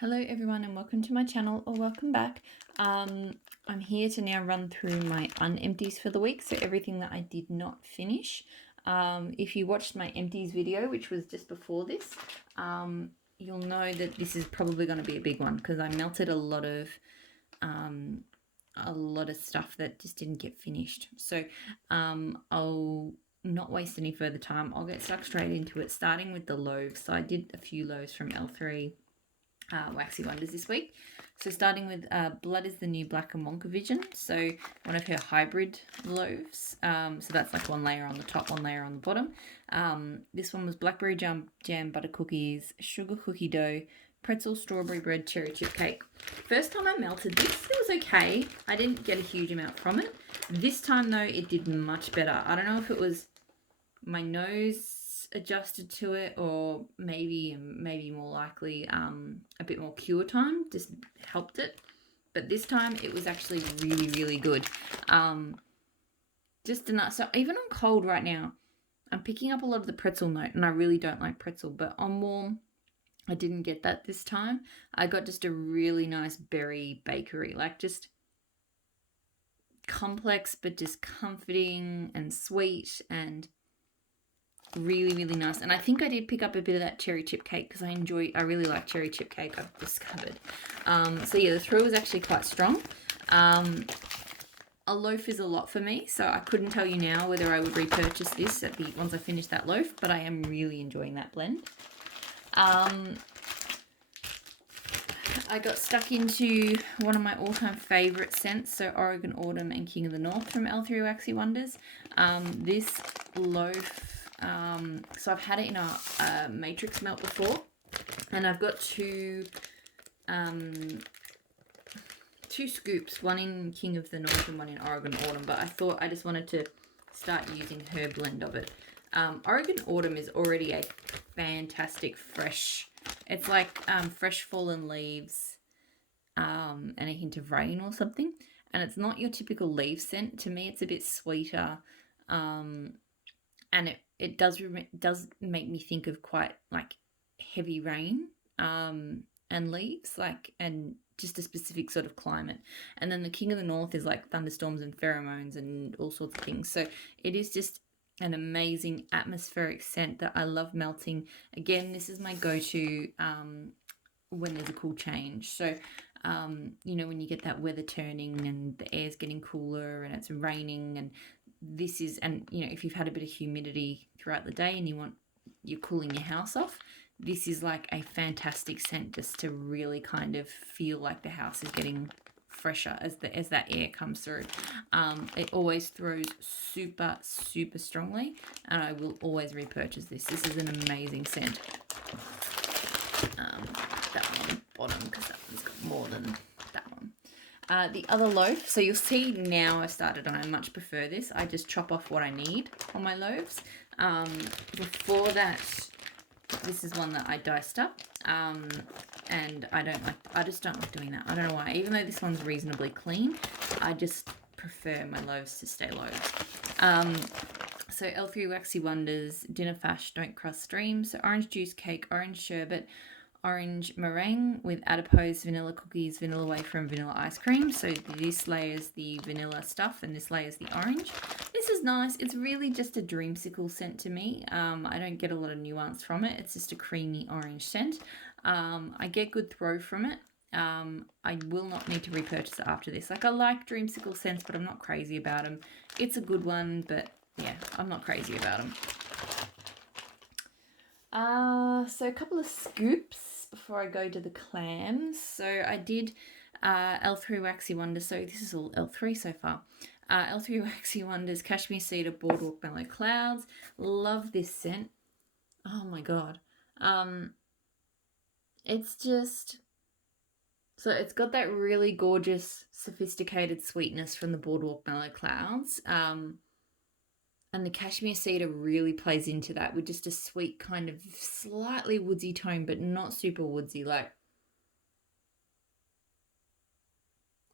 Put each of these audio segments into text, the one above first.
Hello everyone and welcome to my channel, or welcome back. I'm here to now run through my unempties for the week, so everything that I did not finish. If you watched my empties video, which was just before this, you'll know that this is probably going to be a big one because I melted a lot of stuff that just didn't get finished. So I'll not waste any further time. I'll get stuck straight into it, starting with the loaves. So I did a few loaves from L3 Waxy Wonders this week. So starting with Blood is the New Black and Wonka Vision. So one of her hybrid loaves. So that's like one layer on the top, one layer on the bottom. This one was blackberry jam butter cookies, sugar cookie dough, pretzel, strawberry bread, cherry chip cake. First time I melted this, it was okay. I didn't get a huge amount from it. This time though, it did much better. I don't know if it was my nose adjusted to it, or maybe more likely a bit more cure time just helped it. But this time it was actually really good. Just enough. So even on cold right now, I'm picking up a lot of the pretzel note, and I really don't like pretzel, but on warm I didn't get that this time. I got just a really nice berry bakery, like just complex but just comforting and sweet and really nice. And I think I did pick up a bit of that cherry chip cake because I really like cherry chip cake, I've discovered. So yeah, the throw was actually quite strong. A loaf is a lot for me, so I couldn't tell you now whether I would repurchase this once I finish that loaf, but I am really enjoying that blend. I got stuck into one of my all-time favourite scents, so Oregon Autumn and King of the North from L3 Waxy Wonders. This loaf, so I've had it in a matrix melt before, and I've got two scoops, one in King of the North and one in Oregon Autumn, but I thought I just wanted to start using her blend of it. Oregon Autumn is already a fantastic fresh, it's like fresh fallen leaves and a hint of rain or something, and it's not your typical leaf scent. To me it's a bit sweeter, and it does make me think of quite like heavy rain and leaves, like, and just a specific sort of climate. And then the King of the North is like thunderstorms and pheromones and all sorts of things. So it is just an amazing atmospheric scent that I love melting. Again, this is my go-to when there's a cool change. So when you get that weather turning and the air's getting cooler and it's raining, and this is, and if you've had a bit of humidity throughout the day and you're cooling your house off, this is like a fantastic scent just to really kind of feel like the house is getting fresher as that air comes through. It always throws super strongly, and I will always repurchase this. This is an amazing scent. That one on the bottom because that one's got more than that one. The other loaf, so you'll see now I started, and I much prefer this. I just chop off what I need on my loaves. Before that, this is one that I diced up, and I just don't like doing that. I don't know why. Even though this one's reasonably clean, I just prefer my loaves to stay loaves. So L3 Waxy Wonders, Dinner Fash, Don't Cross Streams. So orange juice cake, orange sherbet, orange meringue with adipose, vanilla cookies, vanilla wafer, and vanilla ice cream. So this layers the vanilla stuff and this layers the orange. This is nice. It's really just a dreamsicle scent to me. I don't get a lot of nuance from it. It's just a creamy orange scent. I get good throw from it. I will not need to repurchase it after this. Like, I like dreamsicle scents, but I'm not crazy about them. It's a good one, but yeah, I'm not crazy about them. So a couple of scoops before I go to the clams. So I did L3 Waxy Wonders. So this is all L3 so far. L3 Waxy Wonders, Cashmere Cedar, Boardwalk Mellow Clouds. Love this scent. Oh my god. It's just, so it's got that really gorgeous, sophisticated sweetness from the Boardwalk Mellow Clouds. And the Cashmere Cedar really plays into that with just a sweet kind of slightly woodsy tone, but not super woodsy. Like,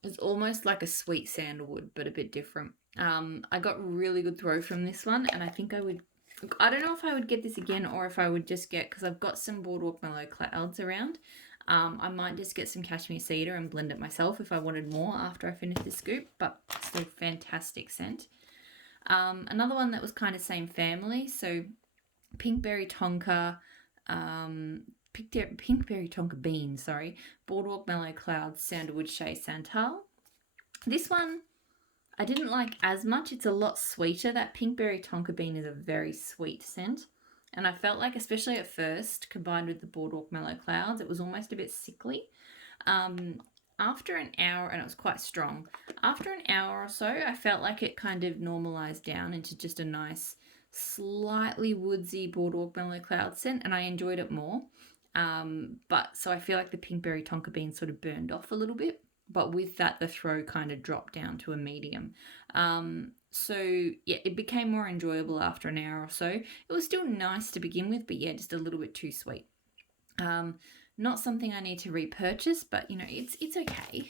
it's almost like a sweet sandalwood, but a bit different. I got really good throw from this one, and I think I don't know if I would get this again or if I would just get, because I've got some Boardwalk Mellow Clouds around. I might just get some cashmere cedar and blend it myself if I wanted more after I finish this scoop, but still fantastic scent. Another one that was kind of same family, so pinkberry tonka, pinkberry tonka bean, sorry, boardwalk mellow clouds, sandalwood shea santal. This one I didn't like as much. It's a lot sweeter. That pinkberry tonka bean is a very sweet scent. And I felt like, especially at first, combined with the boardwalk mellow clouds, it was almost a bit sickly. After an hour, and it was quite strong, after an hour or so, I felt like it kind of normalized down into just a nice, slightly woodsy boardwalk mellow cloud scent, and I enjoyed it more. But so I feel like the pinkberry tonka bean sort of burned off a little bit, but with that, the throw kind of dropped down to a medium. So yeah, it became more enjoyable after an hour or so. It was still nice to begin with, but yeah, just a little bit too sweet. Not something I need to repurchase, but you know, it's okay.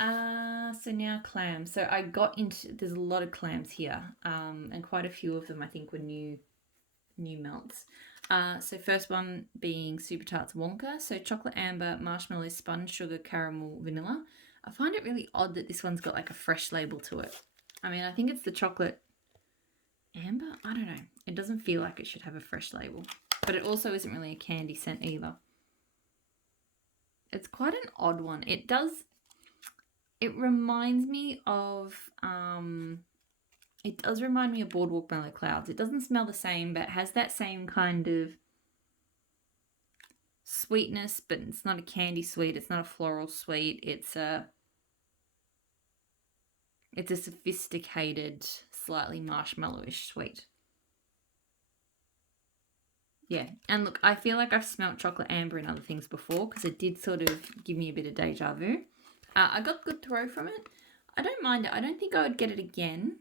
So now clams. So I got into, there's a lot of clams here, and quite a few of them I think were new melts. So first one being Super Tarts Wonka. So chocolate amber, marshmallow, sponge sugar, caramel, vanilla. I find it really odd that this one's got like a fresh label to it. I mean, I think it's the chocolate amber. I don't know. It doesn't feel like it should have a fresh label, but it also isn't really a candy scent either. It's quite an odd one. It reminds me of it does remind me of Boardwalk Mellow Clouds. It doesn't smell the same, but it has that same kind of sweetness, but it's not a candy sweet. It's not a floral sweet. It's a sophisticated, slightly marshmallowish sweet. Yeah, and look, I feel like I've smelt chocolate amber in other things before because it did sort of give me a bit of deja vu. I got good throw from it. I don't mind it. I don't think I would get it again.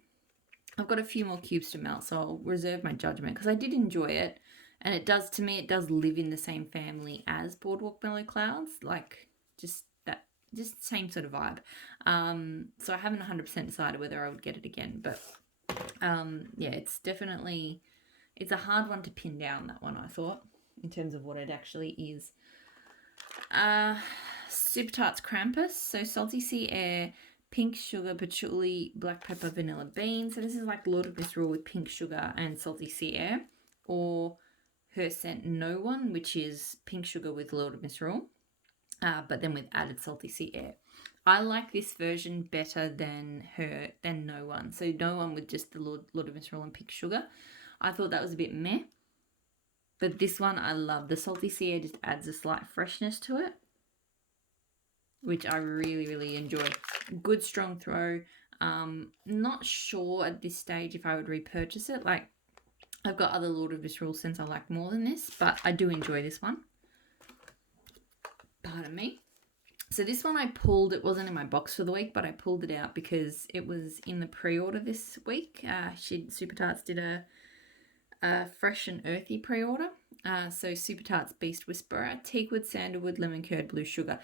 I've got a few more cubes to melt, so I'll reserve my judgment because I did enjoy it. And it does, to me, it does live in the same family as Boardwalk Mellow Clouds. Like, just same sort of vibe. So I haven't 100% decided whether I would get it again. But, yeah, it's definitely, it's a hard one to pin down, that one, I thought, in terms of what it actually is. Super Tarts Krampus. So Salty Sea Air, pink sugar, patchouli, black pepper, vanilla bean. So this is like Lord of Misrule with pink sugar and Salty Sea Air. Or her scent No One, which is pink sugar with Lord of Misrule, but then with added Salty Sea Air. I like this version better than No One. So No One with just the Lord of Misrule and pink sugar. I thought that was a bit meh. But this one I love. The Salty Sea Air just adds a slight freshness to it, which I really, really enjoy. Good strong throw. Not sure at this stage if I would repurchase it. Like, I've got other Lord of Misrule scents I like more than this, but I do enjoy this one. Pardon me. So this one I pulled, it wasn't in my box for the week, but I pulled it out because it was in the pre-order this week. Super Tarts did a fresh and earthy pre-order. So Super Tarts Beast Whisperer, teakwood, sandalwood, lemon curd, blue sugar.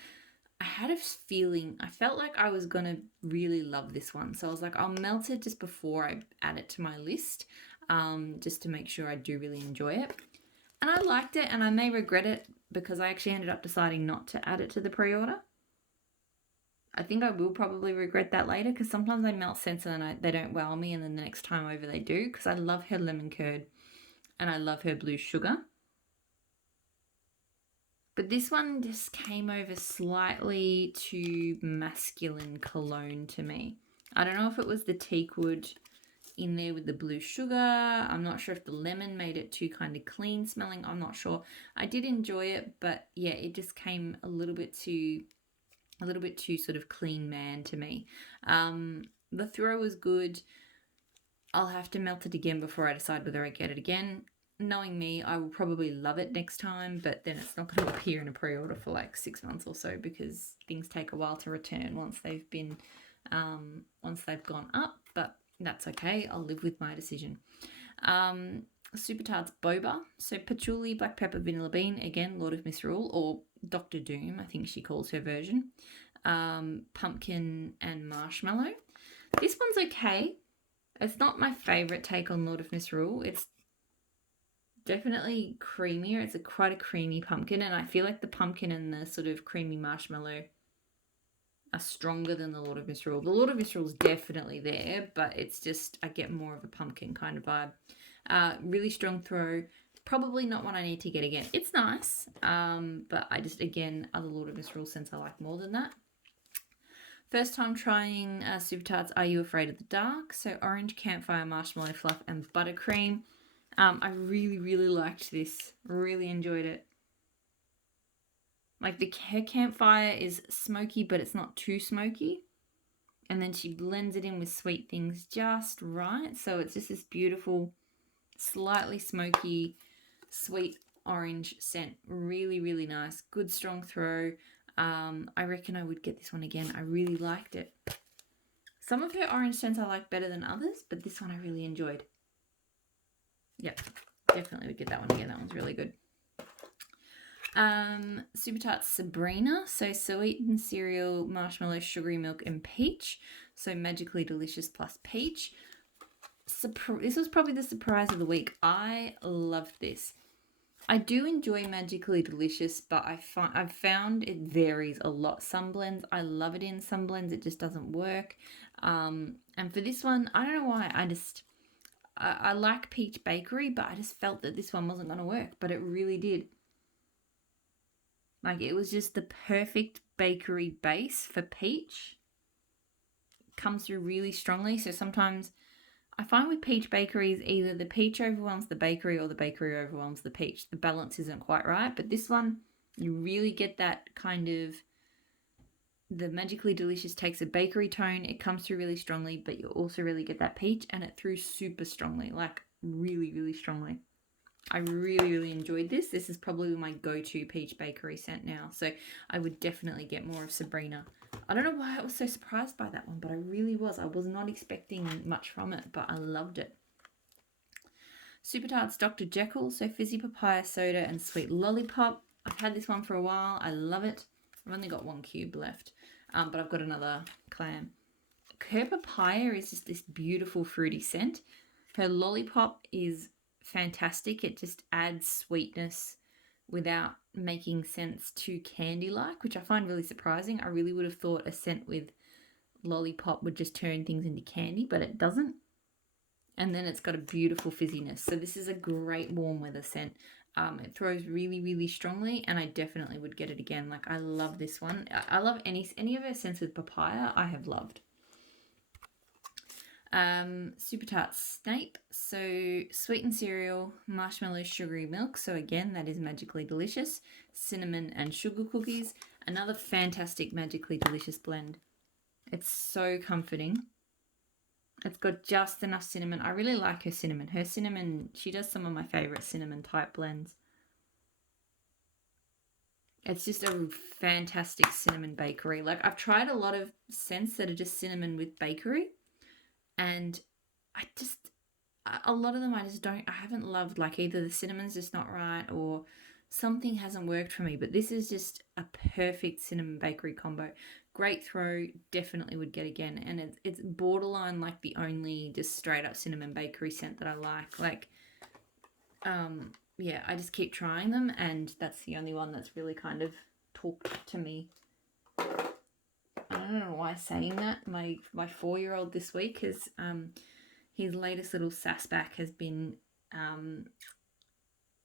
I had a feeling, I felt like I was going to really love this one. So I was like, I'll melt it just before I add it to my list, just to make sure I do really enjoy it. And I liked it, and I may regret it because I actually ended up deciding not to add it to the pre-order. I think I will probably regret that later because sometimes I melt scents and they don't wow me, and then the next time over they do, because I love her lemon curd and I love her blue sugar. But this one just came over slightly too masculine cologne to me. I don't know if it was the teakwood in there with the blue sugar. I'm not sure if the lemon made it too kind of clean smelling. I'm not sure. I did enjoy it, but yeah, it just came a little bit too sort of clean man to me. The throw was good. I'll have to melt it again before I decide whether I get it again. Knowing me, I will probably love it next time, but then it's not going to appear in a pre-order for like 6 months or so because things take a while to return once they've gone up. But that's okay. I'll live with my decision. Super Tarts Boba. So patchouli, black pepper, vanilla bean. Again, Lord of Misrule, or Dr. Doom, I think she calls her version. Pumpkin and marshmallow. This one's okay. It's not my favourite take on Lord of Misrule. It's definitely creamier. It's quite a creamy pumpkin, and I feel like the pumpkin and the sort of creamy marshmallow are stronger than the Lord of Misrule. The Lord of Misrule is definitely there, but it's just, I get more of a pumpkin kind of vibe. Really strong throw. Probably not one I need to get again. It's nice, but I just, again, other Lord of Misrule scents I like more than that. First time trying Super Tarts Are You Afraid of the Dark? So orange, campfire, marshmallow fluff, and buttercream. I really, really liked this. Really enjoyed it. Like her campfire is smoky, but it's not too smoky. And then she blends it in with sweet things just right. So it's just this beautiful, slightly smoky, sweet orange scent. Really, really nice. Good strong throw. I reckon I would get this one again. I really liked it. Some of her orange scents I like better than others, but this one I really enjoyed. Yep, definitely would get that one again. That one's really good. Super Tarts Sabrina. So sweetened cereal, marshmallow, sugary milk, and peach. So magically delicious plus peach. This was probably the surprise of the week. I loved this. I do enjoy magically delicious, but I've found it varies a lot. Some blends I love it in, some blends it just doesn't work. And for this one, I don't know why. I like Peach Bakery, but I just felt that this one wasn't going to work, but it really did. Like, it was just the perfect bakery base for peach. Comes through really strongly. So sometimes I find with peach bakeries, either the peach overwhelms the bakery or the bakery overwhelms the peach. The balance isn't quite right. But this one, you really get that kind of, the magically delicious takes a bakery tone. It comes through really strongly, but you also really get that peach, and it through super strongly, like really, really strongly. I really, really enjoyed this. This is probably my go-to peach bakery scent now. So I would definitely get more of Sabrina. I don't know why I was so surprised by that one, but I really was. I was not expecting much from it, but I loved it. Super Tarts Dr. Jekyll. So fizzy papaya soda and sweet lollipop. I've had this one for a while. I love it. I've only got one cube left, but I've got another clam. Her papaya is just this beautiful fruity scent. Her lollipop is fantastic. It just adds sweetness without making sense too candy-like, which I find really surprising. I really would have thought a scent with lollipop would just turn things into candy, but it doesn't. And then it's got a beautiful fizziness. So this is a great warm weather scent. It throws really, really strongly, and I definitely would get it again. Like, I love this one. I love any of her scents with papaya. I have loved. Super Tarts Snape. So sweetened cereal, marshmallow, sugary milk. So again, that is magically delicious. Cinnamon and sugar cookies. Another fantastic magically delicious blend. It's so comforting. It's got just enough cinnamon. I really like her cinnamon. Her cinnamon, she does some of my favorite cinnamon type blends. It's just a fantastic cinnamon bakery. Like, I've tried a lot of scents that are just cinnamon with bakery, and a lot of them I haven't loved. Like, either the cinnamon's just not right or something hasn't worked for me, but this is just a perfect cinnamon bakery combo. Great throw, definitely would get again, and it's borderline like the only just straight up cinnamon bakery scent that I like. Like, yeah, I just keep trying them, and that's the only one that's really kind of talked to me. I don't know why saying that. My 4-year-old this week has his latest little sassback has been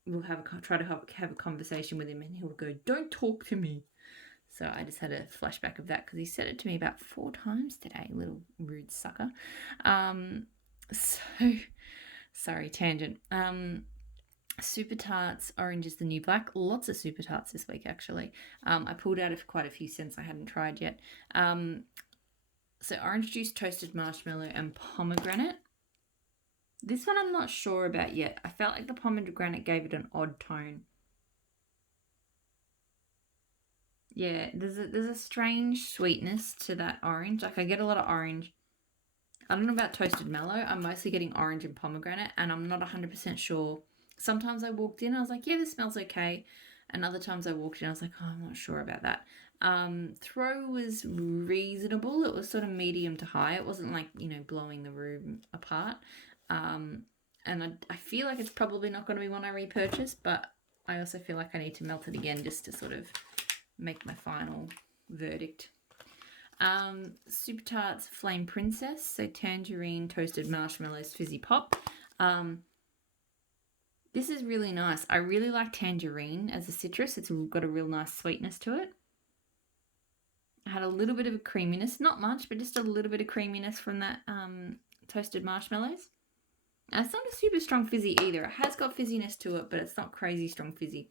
we'll try to have a conversation with him, and he'll go, "Don't talk to me." So I just had a flashback of that because he said it to me about 4 times today, little rude sucker. So sorry, tangent. Super Tarts Orange is the New Black. Lots of Super Tarts this week, actually. I pulled out of quite a few scents I hadn't tried yet. So orange juice, toasted marshmallow, and pomegranate. This one I'm not sure about yet. I felt like the pomegranate gave it an odd tone. Yeah, there's a strange sweetness to that orange. Like, I get a lot of orange. I don't know about toasted mallow. I'm mostly getting orange and pomegranate, and I'm not 100% sure. Sometimes I walked in, I was like, yeah, this smells okay. And other times I walked in, I was like, oh, I'm not sure about that. Throw was reasonable. It was sort of medium to high. It wasn't like, blowing the room apart. And I feel like it's probably not going to be one I repurchase, but I also feel like I need to melt it again just to sort of make my final verdict. Super Tarts Flame Princess, so tangerine, toasted marshmallows, fizzy pop. This is really nice. I really like tangerine as a citrus. It's got a real nice sweetness to it. I had a little bit of a creaminess, not much, but just a little bit of creaminess from that toasted marshmallows. And it's not a super strong fizzy either. It has got fizziness to it, but it's not crazy strong fizzy.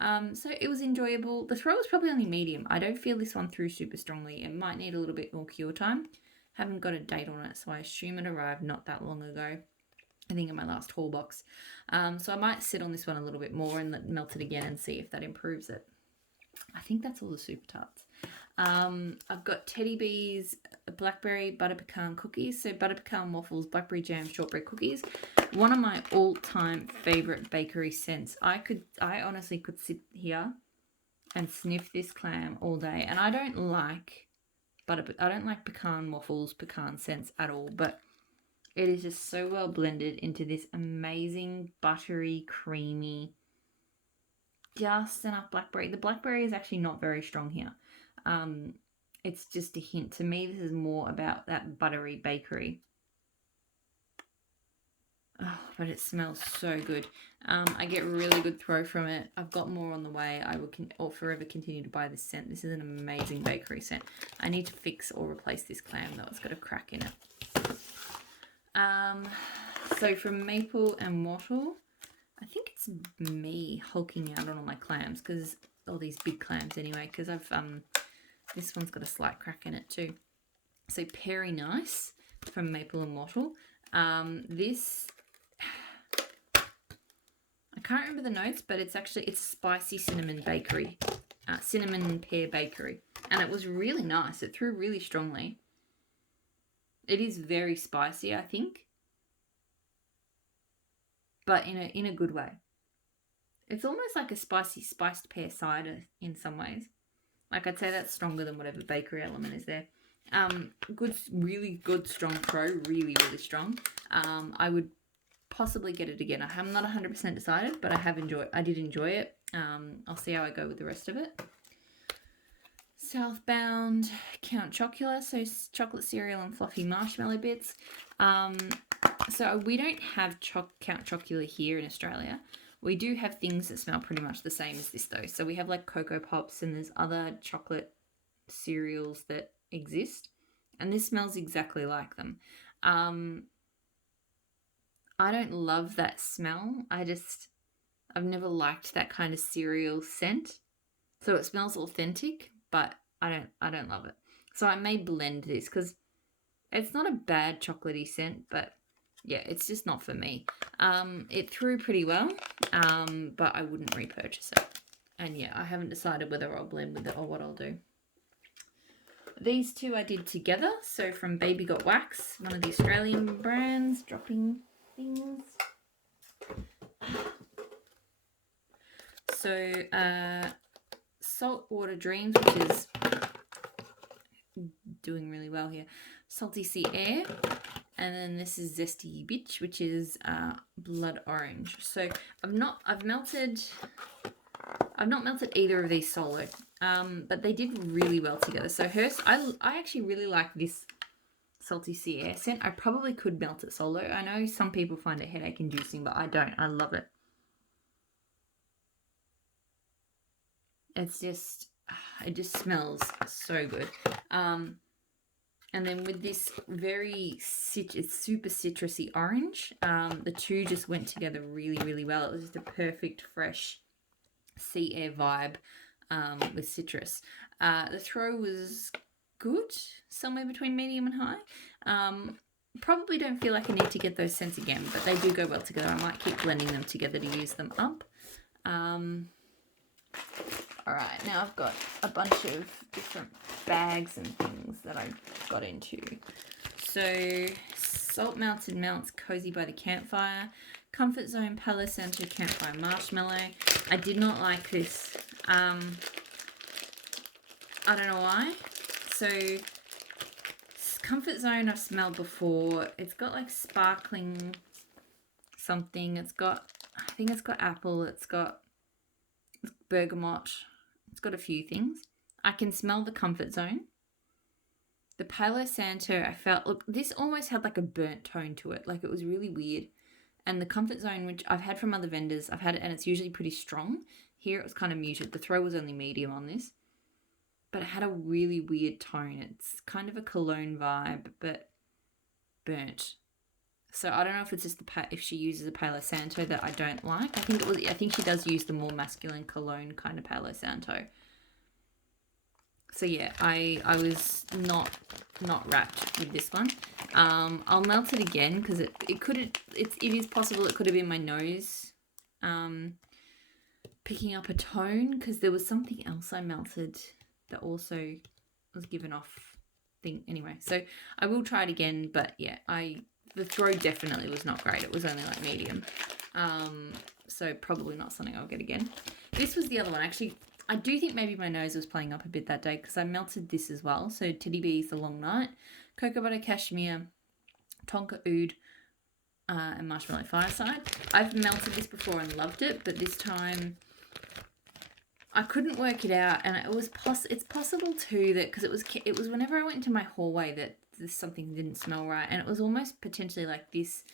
So it was enjoyable. The throw was probably only medium. I don't feel this one through super strongly. It might need a little bit more cure time. Haven't got a date on it, so I assume it arrived not that long ago. I think in my last haul box. So I might sit on this one a little bit more and melt it again and see if that improves it. I think that's all the Super Tarts. I've got Teddy Bees blackberry butter pecan cookies. So butter pecan waffles, blackberry jam, shortbread cookies. One of my all-time favorite bakery scents. I honestly could sit here and sniff this clam all day. And I don't like pecan waffles, pecan scents at all, but it is just so well blended into this amazing buttery, creamy, just enough blackberry. The blackberry is actually not very strong here. It's just a hint. To me, this is more about that buttery bakery. Oh, but it smells so good. I get really good throw from it. I've got more on the way. I will forever continue to buy this scent. This is an amazing bakery scent. I need to fix or replace this clam though. It's got a crack in it. So from Maple and Wattle, I think it's me hulking out on all my clams, because all these big clams anyway, because I've this one's got a slight crack in it too. So Perry Nice from Maple and Wattle. This, I can't remember the notes, but it's spicy cinnamon bakery, cinnamon pear bakery, and it was really nice. It threw really strongly. It is very spicy, I think, but in a good way. It's almost like a spiced pear cider in some ways. Like, I'd say that's stronger than whatever bakery element is there. Really good strong throw, really, really strong. I would possibly get it again. I'm not 100% decided, but I did enjoy it. I'll see how I go with the rest of it. Southbound Count Chocula, so chocolate cereal and fluffy marshmallow bits. So we don't have Count Chocula here in Australia. We do have things that smell pretty much the same as this though. So we have like Cocoa Pops, and there's other chocolate cereals that exist, and this smells exactly like them. I don't love that smell. I've never liked that kind of cereal scent. So it smells authentic, but I don't love it. So I may blend this, because it's not a bad chocolatey scent, but yeah, it's just not for me. It threw pretty well, but I wouldn't repurchase it. And yeah, I haven't decided whether I'll blend with it or what I'll do. These two I did together. So from Baby Got Wax, one of the Australian brands, dropping things. So Saltwater Dreams, which is doing really well here. Salty Sea Air. And then this is Zesty Bitch, which is blood orange. So I've not melted either of these solo, but they did really well together. So I actually really like this Salty Sea Air scent. I probably could melt it solo. I know some people find it headache inducing, but I don't. I love it. It just smells so good. And then with this it's super citrusy orange, the two just went together really, really well. It was just a perfect fresh sea air vibe with citrus. The throw was good, somewhere between medium and high. Probably don't feel like I need to get those scents again, but they do go well together. I might keep blending them together to use them up. Alright, now I've got a bunch of different bags and things that I got into. So, Salt Melted Melts Cozy by the Campfire, Comfort Zone Palo Santo Campfire Marshmallow. I did not like this. I don't know why. So, Comfort Zone I've smelled before. It's got like sparkling something. I think it's got apple. It's got bergamot. It's got a few things. I can smell the Comfort Zone. The Palo Santo, I felt, look, this almost had like a burnt tone to it. Like it was really weird. And the Comfort Zone, which I've had from other vendors, I've had it and it's usually pretty strong. Here it was kind of muted. The throw was only medium on this. But it had a really weird tone. It's kind of a cologne vibe, but burnt. So I don't know if it's just if she uses a Palo Santo that I don't like. I think she does use the more masculine cologne kind of Palo Santo. So yeah, I was not wrapped with this one. I'll melt it again because it is possible it could have been my nose picking up a tone, because there was something else I melted that also was given off thing. Anyway, so I will try it again, but yeah, the throw definitely was not great. It was only like medium. So probably not something I'll get again. This was the other one. Actually, I do think maybe my nose was playing up a bit that day because I melted this as well. So Teddy Bees The Long Night, Cocoa Butter Cashmere, Tonka Oud, and Marshmallow Fireside. I've melted this before and loved it, but this time I couldn't work it out, and it's possible too that because it was whenever I went into my hallway that something didn't smell right, and it was almost potentially like this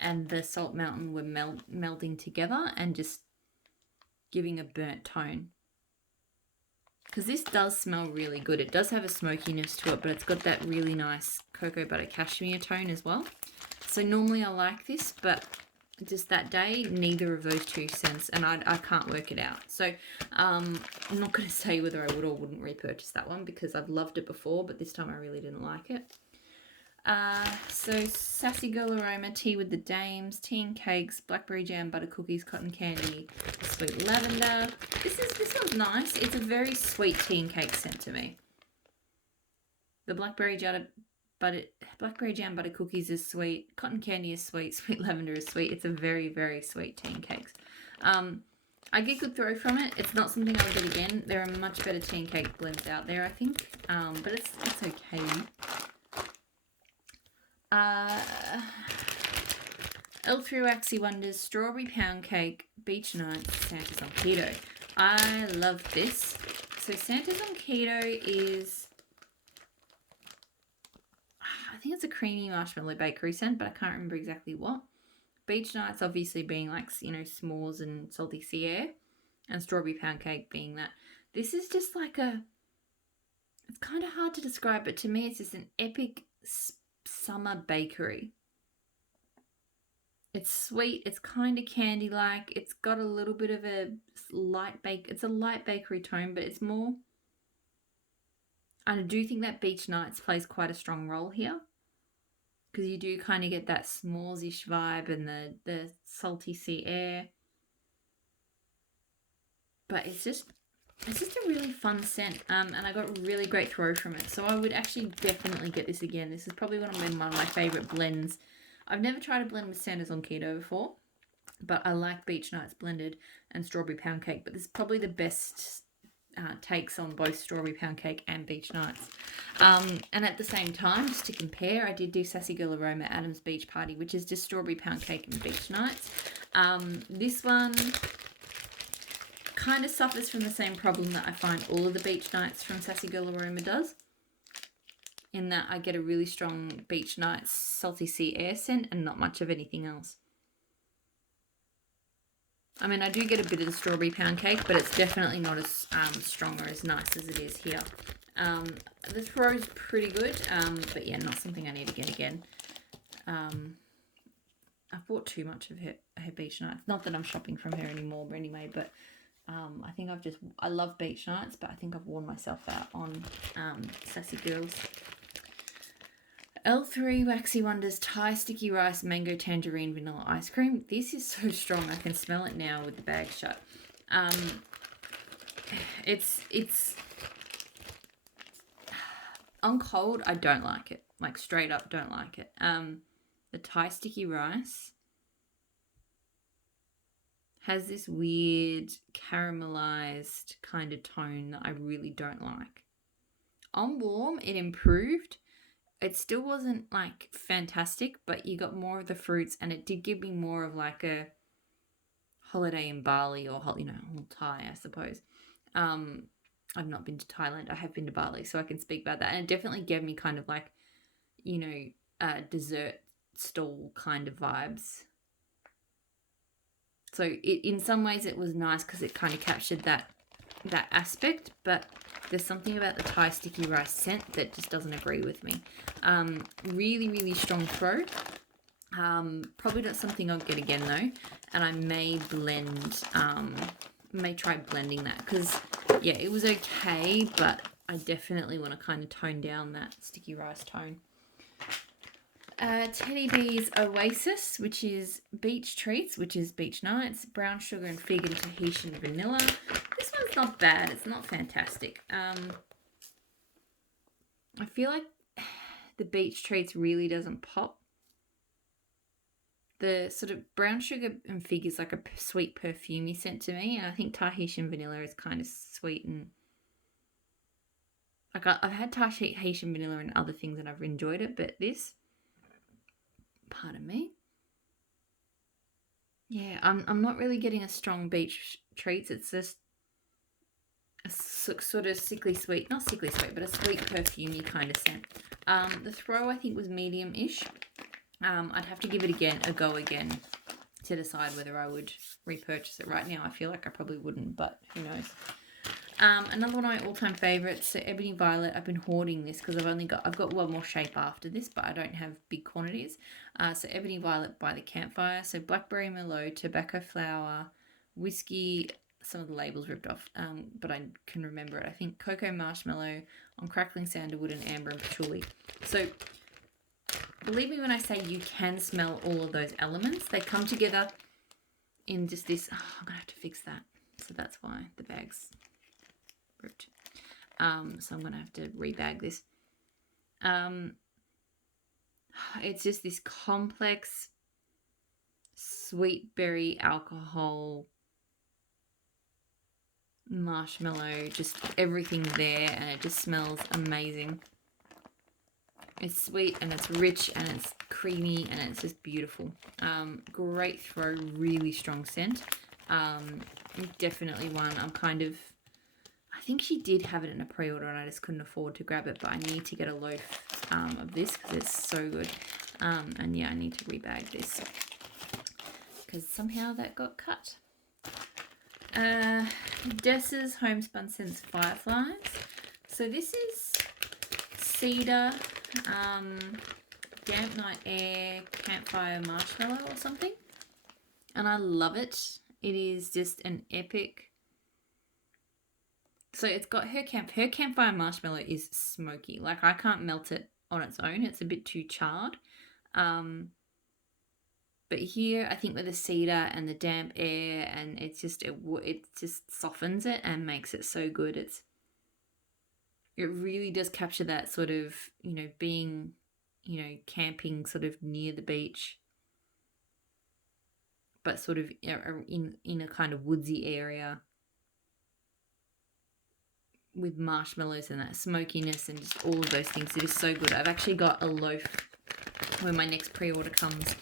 and the Salt Mountain were melding together and just giving a burnt tone. Because this does smell really good. It does have a smokiness to it, but it's got that really nice cocoa butter cashmere tone as well. So normally I like this, but just that day, neither of those two scents, and I can't work it out. So I'm not going to say whether I would or wouldn't repurchase that one because I've loved it before, but this time I really didn't like it. So Sassy Girl Aroma, Tea with the Dames, Tea and Cakes, Blackberry Jam, Butter Cookies, Cotton Candy, Sweet Lavender. This one's nice. It's a very sweet tea and cake scent to me. The Blackberry Jam Butter Cookies is sweet. Cotton Candy is sweet. Sweet Lavender is sweet. It's a very, very sweet tea and cakes. I get good throw from it. It's not something I'll get again. There are much better tea and cake blends out there, I think. But it's okay. L3 Waxy Wonders, Strawberry Pound Cake, Beach Nights, Santa's on Keto. I love this. So Santa's on Keto is, I think it's a creamy marshmallow bakery scent, but I can't remember exactly what. Beach Nights obviously being like, s'mores and salty sea air, and Strawberry Pound Cake being that. This is just like it's kind of hard to describe, but to me it's just an epic summer bakery. It's sweet, it's kind of candy-like, it's got a little bit of a light bakery tone, but it's more, and I do think that Beach Nights plays quite a strong role here, because you do kind of get that s'mores-ish vibe and the salty sea air, but it's just a really fun scent, and I got a really great throw from it, so I would actually definitely get this again. This is probably one of my favourite blends. I've never tried a blend with Santa's on Keto before, but I like Beach Nights blended and Strawberry Pound Cake, but this is probably the best takes on both Strawberry Pound Cake and Beach Nights. And at the same time, just to compare, I did do Sassy Girl Aroma Adam's Beach Party, which is just Strawberry Pound Cake and Beach Nights. This one kind of suffers from the same problem that I find all of the Beach Nights from Sassy Girl Aroma does, in that I get a really strong Beach Nights salty sea air scent and not much of anything else. I mean, I do get a bit of the Strawberry Pound Cake, but it's definitely not as strong or as nice as it is here. The throw is pretty good, but yeah, not something I need to get again. I've bought too much of her Beach Nights. Not that I'm shopping from her anymore, but anyway, but I think I love Beach Nights, but I think I've worn myself out on Sassy Girls. L3 Waxy Wonders Thai Sticky Rice Mango Tangerine Vanilla Ice Cream. This is so strong. I can smell it now with the bag shut. It's on cold, I don't like it. Like straight up don't like it. The Thai Sticky Rice has this weird caramelized kind of tone that I really don't like. On warm, it improved. it still wasn't like fantastic, but you got more of the fruits, and it did give me more of like a holiday in Bali, or Thai, I suppose. Um, I've not been to Thailand. I have been to Bali, so I can speak about that. And it definitely gave me kind of like, dessert stall kind of vibes. So in some ways it was nice because it kind of captured that aspect, but there's something about the Thai sticky rice scent that just doesn't agree with me. Really, really strong throw. Probably not something I'll get again though, and I may try blending that, because yeah, it was okay, but I definitely want to kind of tone down that sticky rice tone. Teddy B's Oasis, which is beach treats, which is beach nights, brown sugar and fig and Tahitian vanilla. This one's not bad. It's not fantastic. I feel like the beach treats really doesn't pop. The sort of brown sugar and fig is like a sweet perfumey scent to me, and I think Tahitian vanilla is kind of sweet, and like I've had Tahitian vanilla and other things and I've enjoyed it, but this, pardon me, yeah, I'm not really getting a strong beach treats. It's just a sort of sickly sweet, not sickly sweet, but a sweet perfumey kind of scent. The throw I think was medium-ish. I'd have to give it a go again to decide whether I would repurchase it. Right now I feel like I probably wouldn't, but who knows. Another one of my all-time favorites, so Ebony Violet. I've been hoarding this because I've got one more shape after this, but I don't have big quantities. So Ebony Violet by the Campfire. So blackberry merlot, tobacco flower, whiskey. Some of the labels ripped off, but I can remember it. I think cocoa marshmallow on crackling sandalwood and amber and patchouli. So believe me when I say you can smell all of those elements. They come together in just this. Oh, I'm gonna have to fix that. So that's why the bag's ripped. So I'm gonna have to rebag this. It's just this complex sweet berry alcohol marshmallow, just everything there, and it just smells amazing. It's sweet and it's rich and it's creamy and it's just beautiful. Great throw, really strong scent. Definitely one I'm kind of, I think she did have it in a pre-order and I just couldn't afford to grab it, but I need to get a loaf of this because it's so good. And yeah, I need to rebag this because somehow that got cut. Dessa's Homespun Scents Fireflies. So this is cedar, damp night air, campfire marshmallow or something, and I love it. It is just an epic. So it's got her campfire marshmallow is smoky. Like I can't melt it on its own. It's a bit too charred. But here, I think with the cedar and the damp air, and it just softens it and makes it so good. It really does capture that sort of, being, camping sort of near the beach, but sort of in a kind of woodsy area with marshmallows and that smokiness and just all of those things. It is so good. I've actually got a loaf when my next pre-order comes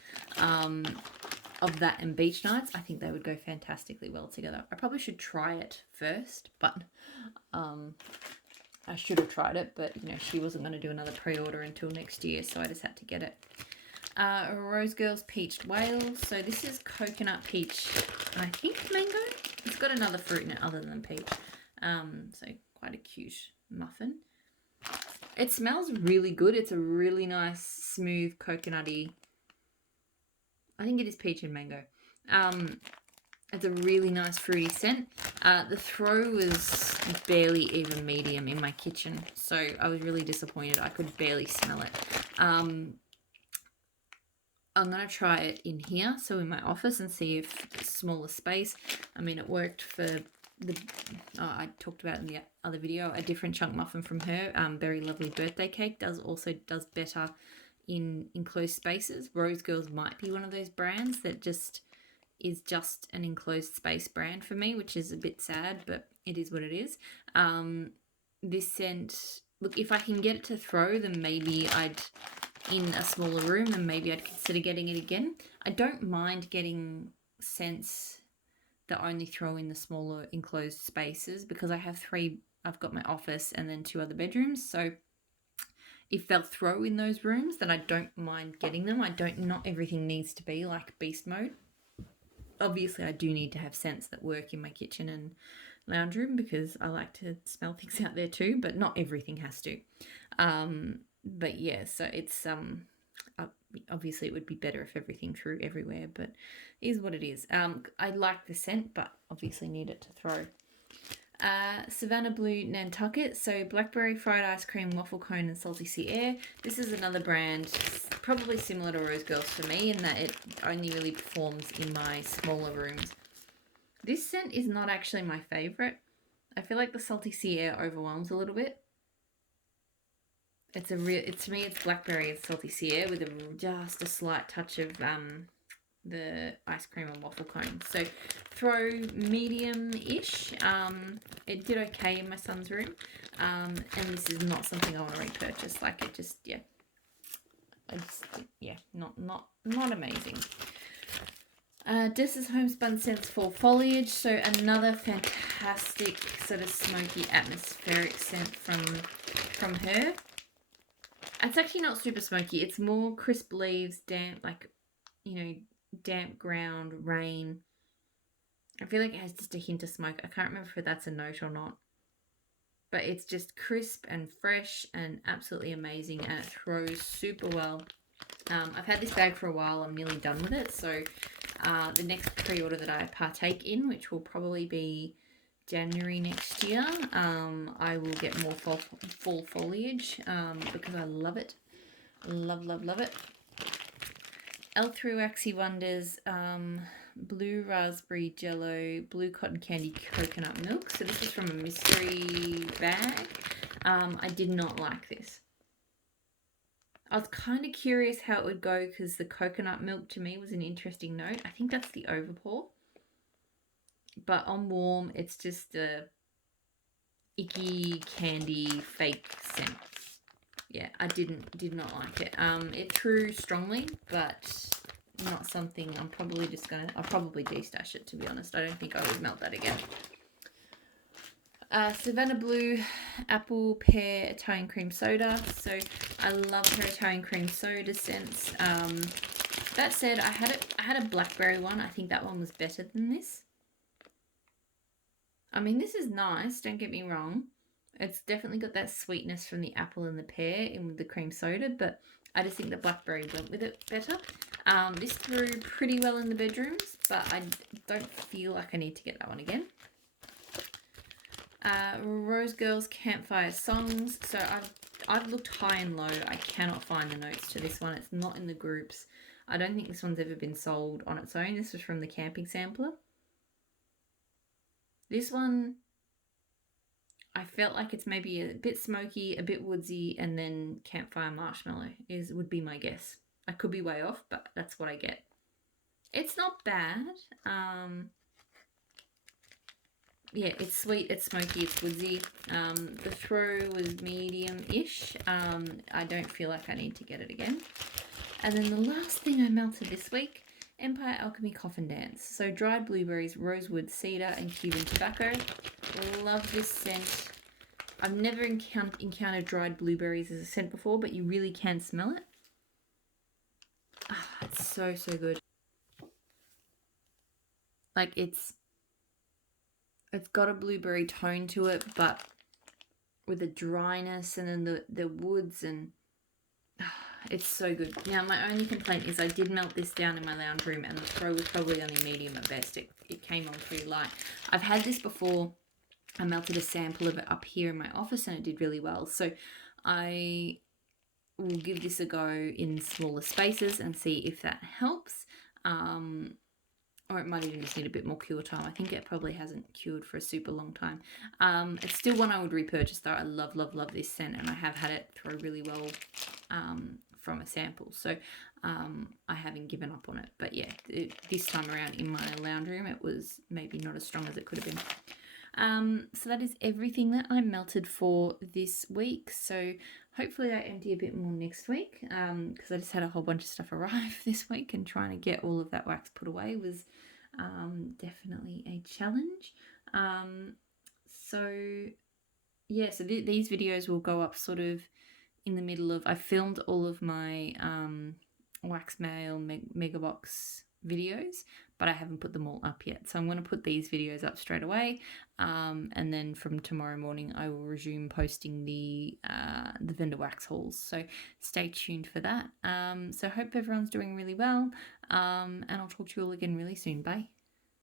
of that and beach nights. I think they would go fantastically well together. I probably should try it first, but I should have tried it, but she wasn't going to do another pre-order until next year, so I just had to get it. Rose Girls Peached Whale. So this is coconut peach, I think mango. It's got another fruit in it other than peach. So quite a cute muffin. It smells really good. It's a really nice, smooth, coconutty. I think it is peach and mango. It's a really nice fruity scent. The throw was barely even medium in my kitchen, so I was really disappointed. I could barely smell it. I'm going to try it in here, so in my office, and see if it's smaller space. I mean, it worked for I talked about in the other video, a different chunk muffin from her, Very Lovely Birthday Cake, does better in enclosed spaces. Rose Girls might be one of those brands that is just an enclosed space brand for me, which is a bit sad, but it is what it is. This scent look, if I can get it to throw, then maybe in a smaller room, then maybe I'd consider getting it again. I don't mind getting scents that only throw in the smaller enclosed spaces, because I've got my office and then 2 other bedrooms. So if they'll throw in those rooms, then I don't mind getting them. Not everything needs to be like beast mode. Obviously, I do need to have scents that work in my kitchen and lounge room, because I like to smell things out there too, but not everything has to. But yeah, so it's obviously it would be better if everything threw everywhere, but it is what it is. I like the scent, but obviously need it to throw. Savannah Blue Nantucket, so blackberry fried ice cream, waffle cone, and salty sea air. This is another brand probably similar to Rose Girls for me, in that it only really performs in my smaller rooms. This scent is not actually my favourite. I feel like the salty sea air overwhelms a little bit. To me, it's blackberry and salty sea air with just a slight touch of the ice cream and waffle cone. So throw medium-ish. It did okay in my son's room. And this is not something I want to repurchase. Like, it just, yeah. Not amazing. Dessa's Homespun Scents Fall Foliage. So another fantastic sort of smoky atmospheric scent from her. It's actually not super smoky. It's more crisp leaves, damp, damp ground, rain. I feel like it has just a hint of smoke. I can't remember if that's a note or not. But it's just crisp and fresh and absolutely amazing, and it throws super well. I've had this bag for a while. I'm nearly done with it. So the next pre-order that I partake in, which will probably be January next year, I will get more fall foliage because I love it. Love it. L3 Waxy Wonders, blue raspberry jello, blue cotton candy coconut milk. So this is from a mystery bag. I did not like this. I was kind of curious how it would go, because the coconut milk to me was an interesting note. I think that's the overpour. But on warm, it's just a icky candy fake scent. Yeah, I did not like it. It threw strongly, but not something I'll probably destash it, to be honest. I don't think I would melt that again. Savannah Blue Apple Pear Italian Cream Soda. So I love her Italian Cream Soda scents. That said, I had a blackberry one. I think that one was better than this. I mean, this is nice, don't get me wrong. It's definitely got that sweetness from the apple and the pear in with the cream soda, but I just think the blackberry went with it better. This threw pretty well in the bedrooms, but I don't feel like I need to get that one again. Rose Girls Campfire Songs. So I've looked high and low. I cannot find the notes to this one. It's not in the groups. I don't think this one's ever been sold on its own. This was from the Camping Sampler. This one, I felt like it's maybe a bit smoky, a bit woodsy, and then campfire marshmallow would be my guess. I could be way off, but that's what I get. It's not bad. Yeah, it's sweet, it's smoky, it's woodsy. The throw was medium-ish. I don't feel like I need to get it again. And then the last thing I melted this week, Empire Alchemy Coffin Dance. So dried blueberries, rosewood, cedar, and Cuban tobacco. Love this scent. I've never encountered dried blueberries as a scent before, but you really can smell it. It's so good. Like, it's got a blueberry tone to it, but with a dryness, and then the woods, and it's so good. Now, my only complaint is I did melt this down in my lounge room, and the throw was probably only medium at best. It came on pretty light. I've had this before. I melted a sample of it up here in my office, and it did really well. So I will give this a go in smaller spaces and see if that helps. Or it might even just need a bit more cure time. I think it probably hasn't cured for a super long time. It's still one I would repurchase though. I love this scent, and I have had it throw really well from a sample. So I haven't given up on it. But yeah, this time around in my lounge room, it was maybe not as strong as it could have been. So that is everything that I melted for this week. So hopefully I empty a bit more next week, because I just had a whole bunch of stuff arrive this week, and trying to get all of that wax put away was definitely a challenge. So yeah, so these videos will go up sort of in the middle of, I filmed all of my wax mail megabox videos, but I haven't put them all up yet. So I'm going to put these videos up straight away, and then from tomorrow morning I will resume posting the vendor wax hauls. So stay tuned for that. So hope everyone's doing really well, and I'll talk to you all again really soon. Bye.